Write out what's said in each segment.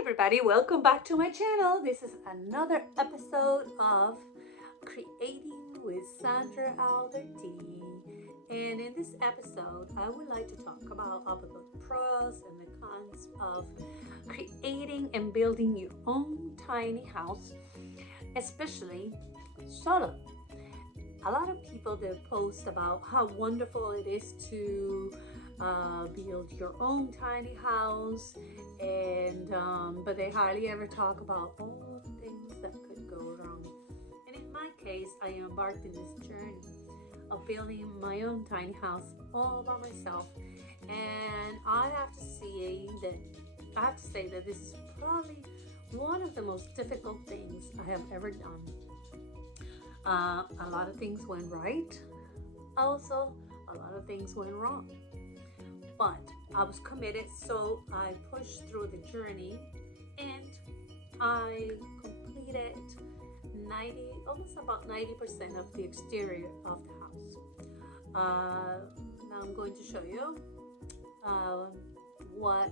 everybody, welcome back to my channel. This is another episode of Creating with Sandra Alberti. And in this episode, I would like to talk about the pros and the cons of creating and building your own tiny house, especially solo. A lot of people, they post about how wonderful it is to build your own tiny house, and but they hardly ever talk about all the things that could go wrong. And in my case, I embarked in this journey of building my own tiny house all by myself, and I have to say that this is probably one of the most difficult things I have ever done. A lot of things went right, also a lot of things went wrong, but I was committed, so I pushed through the journey and I completed almost about 90% of the exterior of the house. Now I'm going to show you what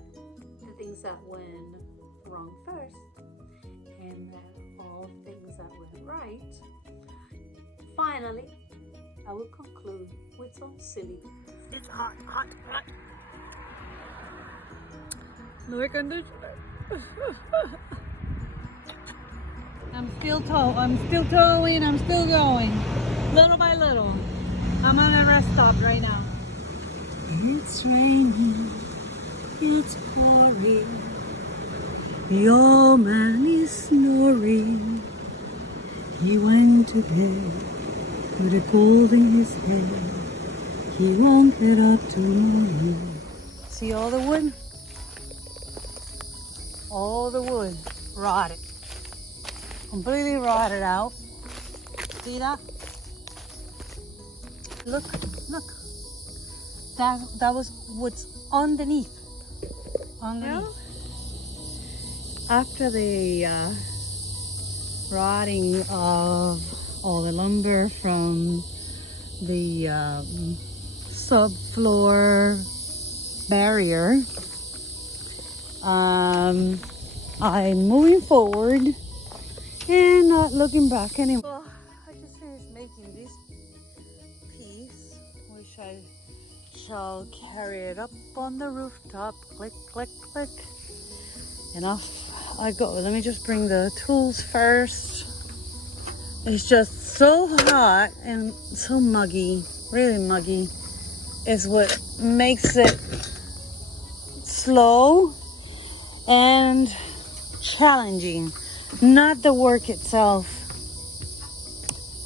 the things that went wrong first, and then all things that went right. Finally, I will conclude with some silly. It's hot, hot, hot. Look at this. I'm still towing, I'm still going. Little by little. I'm on a rest stop right now. It's raining, it's pouring. The old man is snoring. He went to bed with a cold in his head. He won't get up tomorrow. See all the wood? All the wood rotted. Completely rotted out. See that? Look. That was what's underneath. Yeah. After the rotting of all the lumber from the subfloor barrier, I'm moving forward and not looking back anymore. Well, I just finished making this piece, which I shall carry it up on the rooftop. Click, click, click, and off I go. Let me just bring the tools first. It's just so hot and so muggy, really muggy, is what makes it slow and challenging. Not the work itself,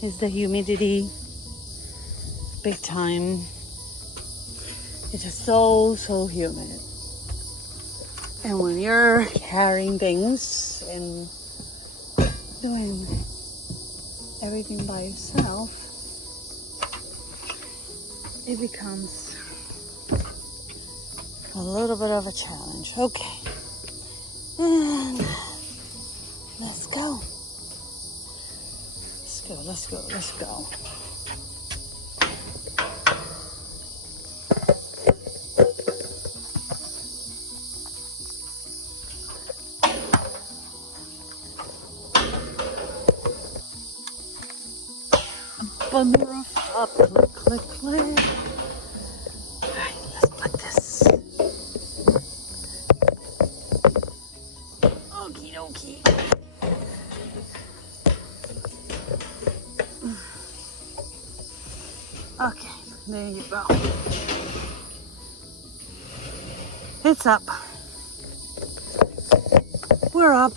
it's the humidity, big time. It's just so humid. And when you're carrying things and doing everything by yourself, it becomes a little bit of a challenge. Okay, and let's go. Let's go. On the rooftop, click, click, click. Alright, let's put this. Okie dokie. Okay, there you go. It's up. We're up.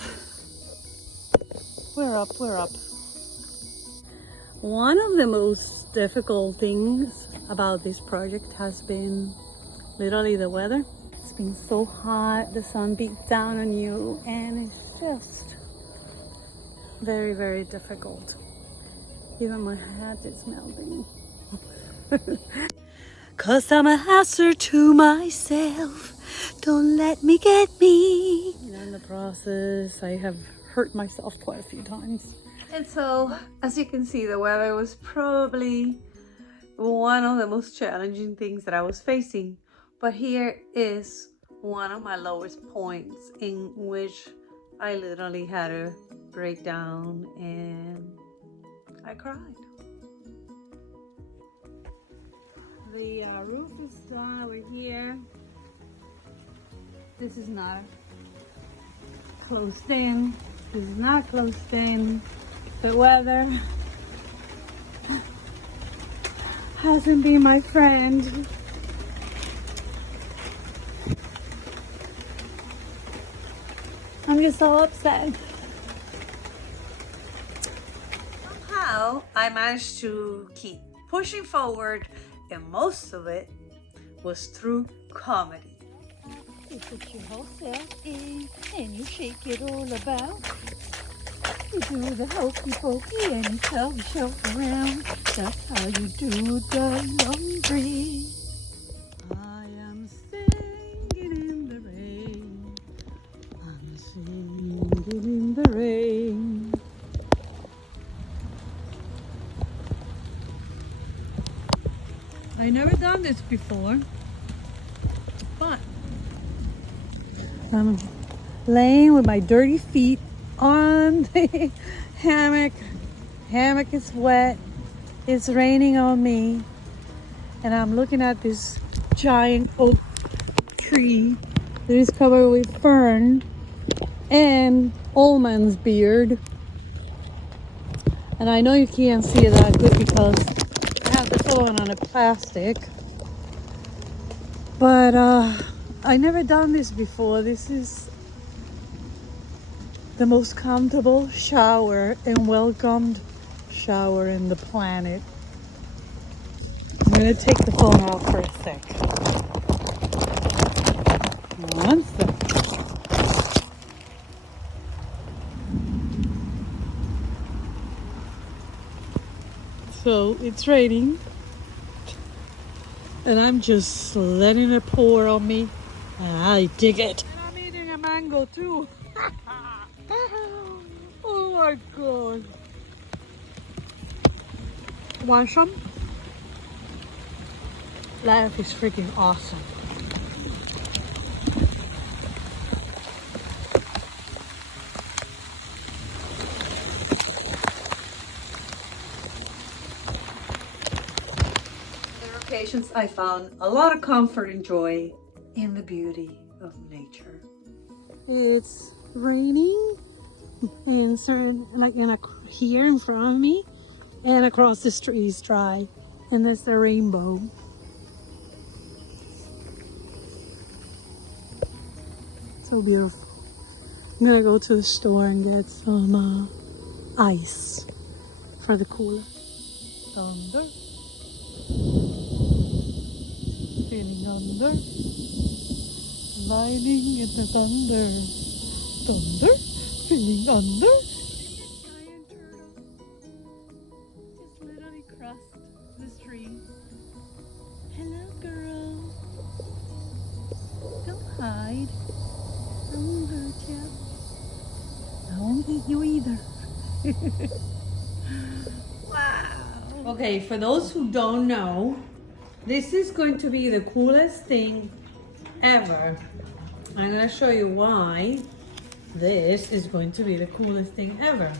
One of the most difficult things about this project has been literally the weather. It's been so hot, the sun beats down on you, and it's just very, very difficult. Even my hat is melting. 'Cause I'm a hazard to myself. Don't let me get me. And in the process, I have hurt myself quite a few times. And so, as you can see, the weather was probably one of the most challenging things that I was facing. But here is one of my lowest points in which I literally had a breakdown and I cried. The roof is done over here. This is not closed in. This is not closed in. The weather hasn't been my friend. I'm just so upset. Somehow I managed to keep pushing forward, and most of it was through comedy. You put your whole self in and you shake it all about. You do the hokey pokey and you tell yourself around. That's how you do the laundry. I am singing in the rain. I'm singing in the rain. I never done this before, but I'm laying with my dirty feet on the hammock. Hammock is wet. It's raining on me, and I'm looking at this giant oak tree that is covered with fern and old man's beard. And I know you can't see it that good because I have the phone on a plastic. But I never done this before. This is the most comfortable shower and welcomed shower in the planet. I'm gonna take the phone out for a sec. One sec. So it's raining and I'm just letting it pour on me. I dig it. And I'm eating a mango too. Oh my god. Want some? Life is freaking awesome. There are occasions I found a lot of comfort and joy in the beauty of nature. It's raining and certain like here in front of me, and across the street is dry, and there's the rainbow. So beautiful. I'm gonna go to the store and get some ice for the cooler. Thunder. Feeling under. Sliding in the thunder. Thunder. Feeling under. Giant turtle just literally crossed the street. Hello, girl. Don't hide. I won't hurt you. I won't eat you either. Wow. Okay, for those who don't know, this is going to be the coolest thing ever. I'm going to show you why this is going to be the coolest thing ever.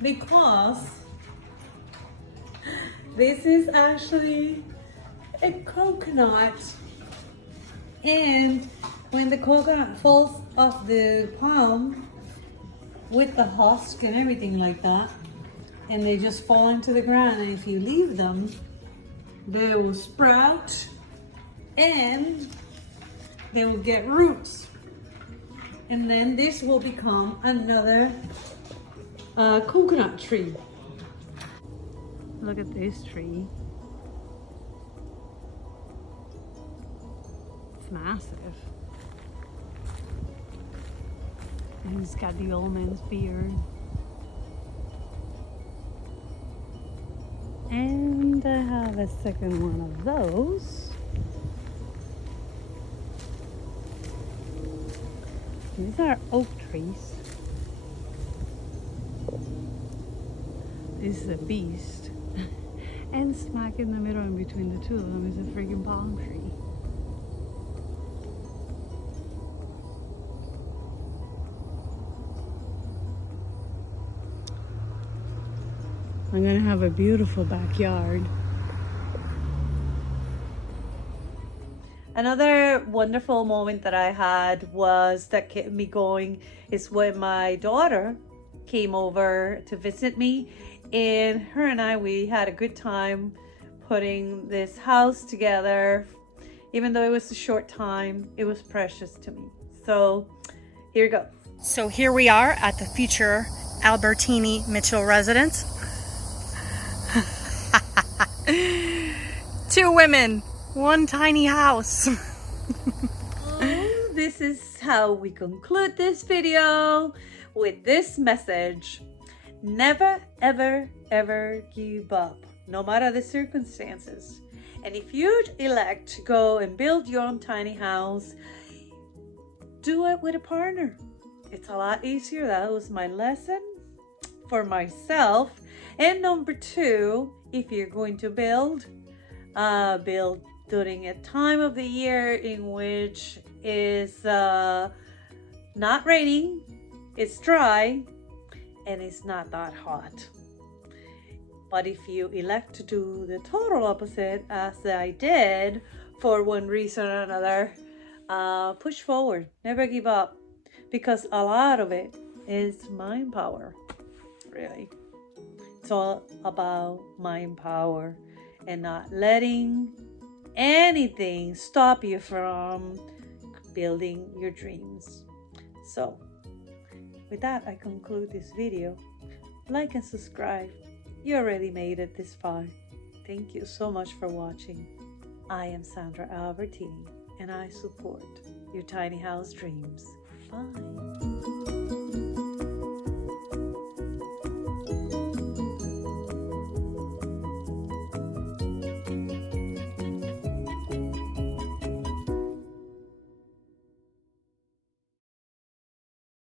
Because this is actually a coconut, and when the coconut falls off the palm with the husk and everything like that, and they just fall into the ground, and if you leave them, they will sprout and they will get roots, and then this will become another coconut tree. Look at this tree. It's massive. And he's got the old man's beard. And I have a second one of those. These are oak trees. This is a beast. And smack in the middle in between the two of them is a freaking palm tree. I'm gonna have a beautiful backyard. Another wonderful moment that I had was that kept me going is when my daughter came over to visit me, and her and we had a good time putting this house together. Even though it was a short time, it was precious to me. So here you go. So here we are at the future Albertini Mitchell residence. 2 women, 1 tiny house. This is how we conclude this video with this message. Never, ever, ever give up, no matter the circumstances. And if you elect to go and build your own tiny house, do it with a partner. It's a lot easier. That was my lesson for myself. And number 2, if you're going to build during a time of the year in which is not raining, it's dry, and it's not that hot. But if you elect to do the total opposite, as I did, for one reason or another, push forward, never give up, because a lot of it is mind power, really. It's all about mind power and not letting anything stop you from building your dreams. So with that, I conclude this video. Like and subscribe. You already made it this far. Thank you so much for watching. I am Sandra Albertini, and I support your tiny house dreams. Bye.